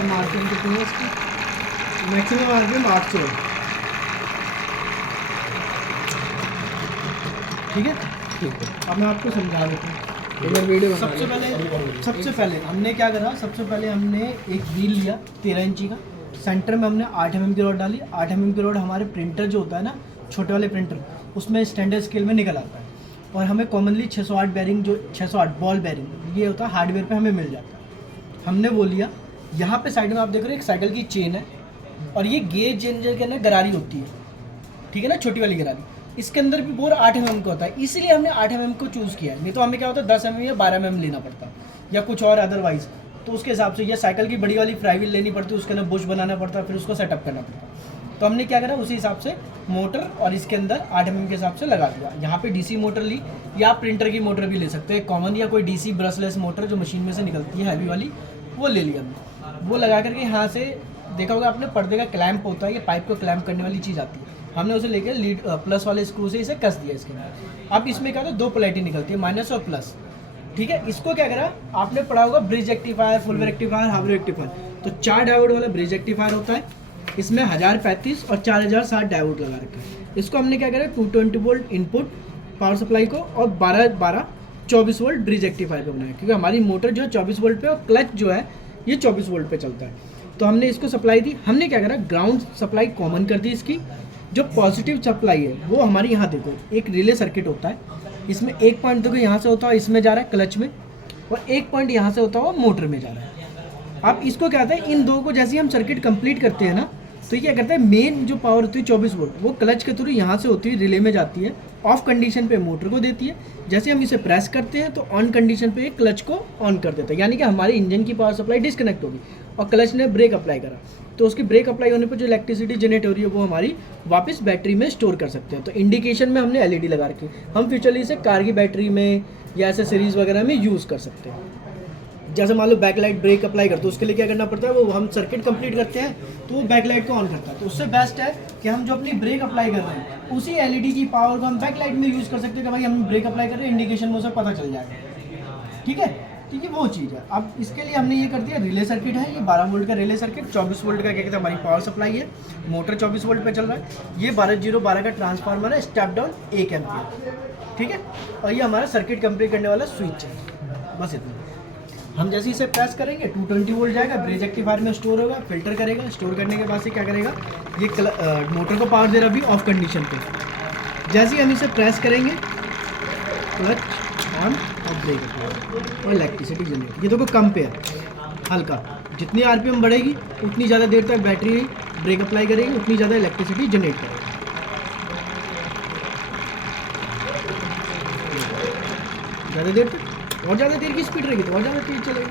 Maximum RPM कितनी है इसकी? मैक्सिमम आरपीएम 800 है। ठीक है, ठीक है। अब मैं आपको समझा देता हूँ। इधर वीडियो सबसे पहले हमने क्या करा, सबसे पहले हमने एक व्हील लिया 13 इंची का, सेंटर में हमने 8 mm की रॉड डाली। 8 mm की रॉड हमारे प्रिंटर जो होता है ना, छोटे वाले प्रिंटर, उसमें स्टैंडर्ड स्केल में निकल आता है। और हमें कॉमनली 608 बैरिंग, जो 608 बॉल बैरिंग ये होता है, हार्डवेयर पे हमें मिल जाता है। हमने वो लिया। यहाँ पे साइड में आप देख रहे हो एक साइकिल की चेन है, और ये गेज चेंजर के अंदर गरारी होती है, ठीक है ना, छोटी वाली गरारी। इसके अंदर भी बोर 8 mm का होता है, इसीलिए हमने 8 mm को चूज़ किया है। नहीं तो हमें क्या होता है 10 mm या 12 mm लेना पड़ता या कुछ और अदरवाइज। तो उसके हिसाब से ये साइकिल की बड़ी वाली फ्लाई व्हील लेनी पड़ती है, उसके अंदर बुश बनाना पड़ता है, फिर उसको सेटअप करना पड़ता है। तो हमने क्या करा, उसी हिसाब से मोटर और इसके अंदर 8 mm के हिसाब से लगा दिया। यहाँ पे डीसी मोटर ली, या आप प्रिंटर की मोटर भी ले सकते हैं, कॉमन या कोई डीसी ब्रशलेस मोटर जो मशीन में से निकलती है हैवी वाली, वो ले लिया हमने। वो लगा करके यहाँ से देखा होगा आपने, पर्दे का क्लैंप होता है, ये पाइप को क्लैंप करने वाली चीज़ आती है, हमने उसे लेकर लीड प्लस वाले स्क्रू से इसे कस दिया इसके अंदर। अब इसमें क्या होता है, 2 प्लेटें निकलती है, माइनस और प्लस। ठीक है, इसको क्या करा आपने पढ़ा होगा, bridge rectifier, full rectifier, half rectifier. तो 4 डायोड वाला ब्रिज रेक्टिफायर होता है, इसमें 1035 और 4060 डायोड लगा रखे हैं। इसको हमने क्या करा, 220 वोल्ट इनपुट पावर सप्लाई को और 24 वोल्ट ब्रिज रेक्टिफायर पे बनाया, क्योंकि हमारी मोटर जो है 24 वोल्ट पे और क्लच जो है ये 24 वोल्ट पे चलता है। तो हमने इसको सप्लाई दी। हमने क्या करा, ग्राउंड सप्लाई कॉमन कर दी इसकी। जो पॉजिटिव सप्लाई है वो हमारी यहाँ देखो एक रिले सर्किट होता है, इसमें एक पॉइंट देखो यहाँ से होता है, इसमें जा रहा है क्लच में, और एक पॉइंट यहाँ से होता हुआ मोटर में जा रहा है। अब इसको क्या होता है, इन दो को जैसे ही हम सर्किट कंप्लीट करते हैं ना, तो ये क्या करता है, मेन जो पावर होती है 24 वोल्ट, वो क्लच के थ्रू यहाँ से होती है रिले में जाती है, ऑफ कंडीशन पे मोटर को देती है। जैसे हम इसे प्रेस करते हैं तो ऑन कंडीशन पे क्लच को ऑन कर देता है, यानी कि हमारे इंजन की पावर सप्लाई डिस्कनेक्ट होगी और क्लच ने ब्रेक अप्लाई करा, तो उसकी ब्रेक अप्लाई होने पर जो इलेक्ट्रिसिटी जनरेट हो रही है वो हमारी वापस बैटरी में स्टोर कर सकते हैं। तो इंडिकेशन में हमने एलईडी लगा रखी है, हम फ्यूचरली इसे कार की बैटरी में या ऐसे सीरीज वगैरह में यूज़ कर सकते हैं। जैसे मान लो बैकलाइट ब्रेक अप्लाई करते हैं, उसके लिए क्या करना पड़ता है, वो हम सर्किट कंप्लीट करते हैं तो वो बैकलाइट को ऑन करता है। तो उससे बेस्ट है कि हम जो अपनी ब्रेक अप्लाई कर रहे हैं उसी एलईडी की पावर को हम बैकलाइट में यूज़ कर सकते हैं, कि भाई हम ब्रेक अप्लाई कर रहे हैं, इंडिकेशन में उसे पता चल जाएगा। ठीक है, ठीक है, वो चीज़ है। अब इसके लिए हमने ये कर दिया, रिले सर्किट है, ये 12 वोल्ट का रिले सर्किट, 24 वोल्ट का क्या कहते हैं हमारी पावर सप्लाई है, मोटर 24 वोल्ट पे चल रहा है, ये 12012 का ट्रांसफार्मर है, स्टेप डाउन 1 एम्पीयर। ठीक है, और ये हमारा सर्किट कंप्लीट करने वाला स्विच है। बस इतना। हम जैसे इसे प्रेस करेंगे 220 वोल्ट जाएगा, ब्रिज रेक्टिफायर में स्टोर होगा, फिल्टर करेगा, स्टोर करने के बाद से क्या करेगा, ये मोटर को पावर दे रहा अभी ऑफ कंडीशन पे। जैसे ही हम इसे प्रेस करेंगे, क्लच ऑन और ब्रेक और इलेक्ट्रिसिटी जनरेट। ये देखो कम पे है, हल्का, जितनी आरपीएम बढ़ेगी उतनी ज़्यादा देर तक बैटरी ब्रेक अप्लाई करेगी, उतनी ज़्यादा इलेक्ट्रिसिटी जनरेट करेगी। ज़्यादा देर तक और ज़्यादा देर की स्पीड रहेगी तो और ज़्यादा तेज चलेगी।